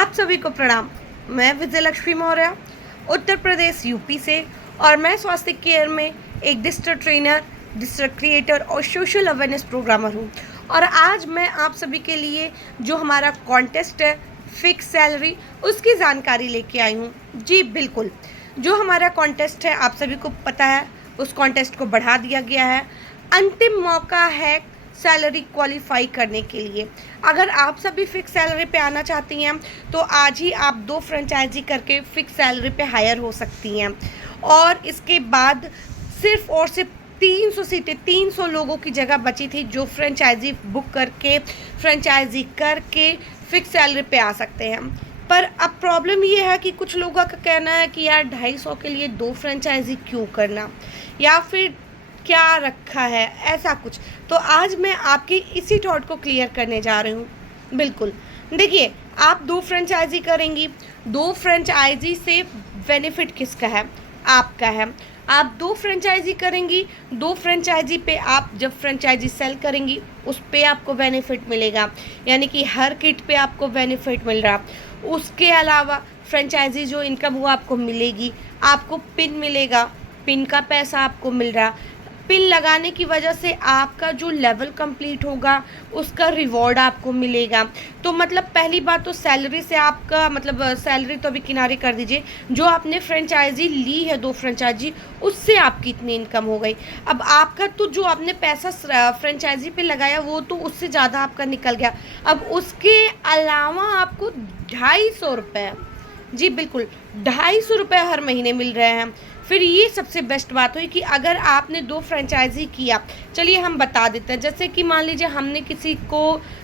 आप सभी को प्रणाम। मैं विजय लक्ष्मी मौर्य, उत्तर प्रदेश यूपी से, और मैं स्वास्थ्य केयर में एक डिस्ट्रिक्ट ट्रेनर, डिस्ट्रिक्ट क्रिएटर और सोशल अवेयरनेस प्रोग्रामर हूँ। और आज मैं आप सभी के लिए जो हमारा कॉन्टेस्ट है फिक्स सैलरी, उसकी जानकारी लेके आई हूँ। जी बिल्कुल, जो हमारा कॉन्टेस्ट है आप सभी को पता है, उस कॉन्टेस्ट को बढ़ा दिया गया है। अंतिम मौका है सैलरी क्वालिफाई करने के लिए। अगर आप सभी फिक्स सैलरी पे आना चाहती हैं तो आज ही आप 2 फ्रेंचाइजी करके फिक्स सैलरी पे हायर हो सकती हैं। और इसके बाद सिर्फ और सिर्फ 300 सीटें, 300 लोगों की जगह बची थी जो फ्रेंचाइजी बुक करके, फ्रेंचाइजी करके फिक्स सैलरी पे आ सकते हैं। पर अब प्रॉब्लम ये है कि कुछ लोगों का कहना है कि यार 250 के लिए 2 फ्रेंचाइजी क्यों करना, या फिर क्या रखा है ऐसा कुछ। तो आज मैं आपकी इसी थॉट को क्लियर करने जा रही हूँ। बिल्कुल, देखिए, आप 2 फ्रेंचाइजी करेंगी, 2 फ्रेंचाइजी से बेनिफिट किसका है? आपका है। आप 2 फ्रेंचाइजी करेंगी, 2 फ्रेंचाइजी पे आप जब फ्रेंचाइजी सेल करेंगी उस पे आपको बेनिफिट मिलेगा, यानी कि हर किट पे आपको बेनिफिट मिल रहा। उसके अलावा फ्रेंचाइजी जो इनकम वो आपको मिलेगी, आपको पिन मिलेगा, पिन का पैसा आपको मिल रहा। पिन लगाने की वजह से आपका जो लेवल कंप्लीट होगा उसका रिवॉर्ड आपको मिलेगा। तो मतलब पहली बात तो सैलरी से आपका मतलब सैलरी तो अभी किनारे कर दीजिए, जो आपने फ्रेंचाइजी ली है 2 फ्रेंचाइजी, उससे आपकी इतनी इनकम हो गई। अब आपका तो जो आपने पैसा फ्रेंचाइजी पे लगाया वो तो उससे ज़्यादा आपका निकल गया। अब उसके अलावा आपको 250 रुपये, जी बिल्कुल 250 रुपये हर महीने मिल रहे हैं। फिर ये सबसे बेस्ट बात हुई कि अगर आपने 2 फ्रेंचाइजी किया, चलिए हम बता देते हैं। जैसे कि मान लीजिए हमने किसी को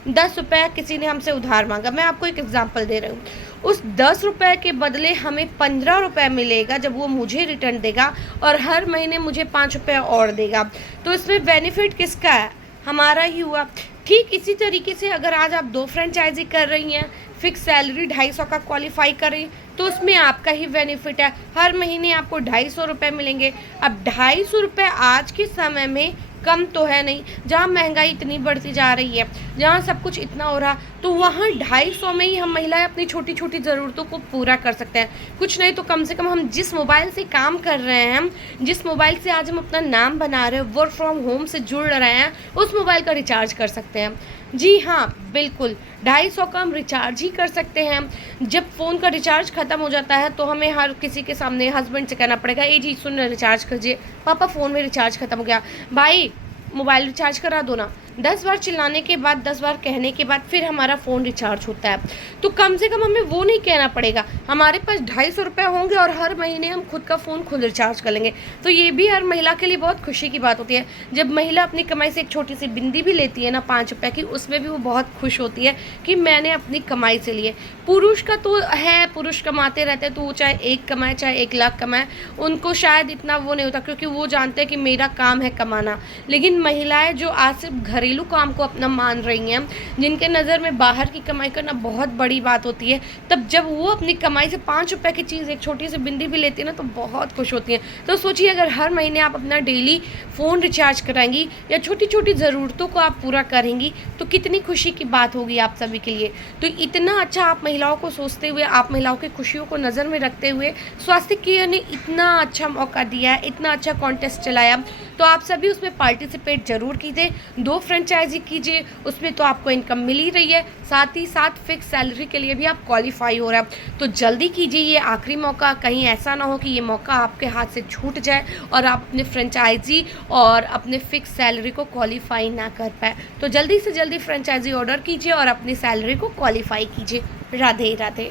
10 रुपये, किसी ने हमसे उधार मांगा, मैं आपको एक एग्जांपल दे रही हूँ। उस 10 रुपये के बदले हमें 15 रुपये मिलेगा जब वो मुझे रिटर्न देगा, और हर महीने मुझे 5 रुपये और देगा। तो इसमें बेनिफिट किसका है? हमारा ही हुआ। ठीक इसी तरीके से अगर आज आप 2 फ्रेंचाइजी कर रही हैं, फिक्स सैलरी 250 का क्वालिफाई करें, तो उसमें आपका ही बेनिफिट है। हर महीने आपको 250 रुपये मिलेंगे। अब 250 रुपये आज के समय में कम तो है नहीं, जहाँ महंगाई इतनी बढ़ती जा रही है, जहाँ सब कुछ इतना हो रहा, तो वहाँ 250 में ही हम महिलाएं अपनी छोटी छोटी ज़रूरतों को पूरा कर सकते हैं। कुछ नहीं तो कम से कम हम जिस मोबाइल से काम कर रहे हैं, जिस मोबाइल से आज हम अपना नाम बना रहे हैं, वर्क फ्रॉम होम से जुड़ रहे हैं, उस मोबाइल का रिचार्ज कर सकते हैं। जी हाँ बिल्कुल, 250 का हम रिचार्ज ही कर सकते हैं। जब फ़ोन का रिचार्ज ख़त्म हो जाता है तो हमें हर किसी के सामने हस्बैंड से कहना पड़ेगा, ए जी सुन रिचार्ज कीजिए, पापा फ़ोन में रिचार्ज ख़त्म हो गया, भाई मोबाइल रिचार्ज करा दो ना। 10 बार चिल्लाने के बाद, 10 बार कहने के बाद फिर हमारा फ़ोन रिचार्ज होता है। तो कम से कम हमें वो नहीं कहना पड़ेगा, हमारे पास 250 रुपये होंगे और हर महीने हम खुद का फ़ोन खुद रिचार्ज कर लेंगे। तो ये भी हर महिला के लिए बहुत खुशी की बात होती है। जब महिला अपनी कमाई से एक छोटी सी बिंदी भी लेती है ना 5 रुपये की, उसमें भी वो बहुत खुश होती है कि मैंने अपनी कमाई से लिए। पुरुष का तो है, पुरुष कमाते रहते हैं, तो वो चाहे 1 कमाए चाहे 1 लाख कमाए, उनको शायद इतना वो नहीं होता, क्योंकि वो जानते हैं कि मेरा काम है कमाना। लेकिन महिलाएं जो आज सिर्फ घरेलू काम को अपना मान रही हैं, जिनके नज़र में बाहर की कमाई करना बहुत बड़ी बात होती है, तब जब वो अपनी कमाई से 5 रुपये की चीज़, एक छोटी सी बिंदी भी लेती है ना, तो बहुत खुश होती हैं। तो सोचिए, अगर हर महीने आप अपना डेली फ़ोन रिचार्ज कराएंगी या छोटी छोटी ज़रूरतों को आप पूरा करेंगी, तो कितनी खुशी की बात होगी आप सभी के लिए। तो इतना अच्छा आप महिलाओं को सोचते हुए, आप महिलाओं की खुशियों को नज़र में रखते हुए स्वास्थ्य केयर ने इतना अच्छा मौका दिया है, इतना अच्छा कॉन्टेस्ट चलाया, तो आप सभी उसमें पार्टिसिपेट ज़रूर कीजिए। 2 फ्रेंचाइजी कीजिए, उसमें तो आपको इनकम मिल ही रही है, साथ ही साथ फिक्स सैलरी के लिए भी आप क्वालिफाई हो रहा है। तो जल्दी कीजिए, ये आखिरी मौका, कहीं ऐसा ना हो कि ये मौका आपके हाथ से छूट जाए और आप अपने फ्रेंचाइजी और अपने फिक्स सैलरी को क्वालिफाई ना कर पाए। तो जल्दी से जल्दी फ्रेंचाइजी ऑर्डर कीजिए और अपनी सैलरी को क्वालिफाई कीजिए। राधे राधे।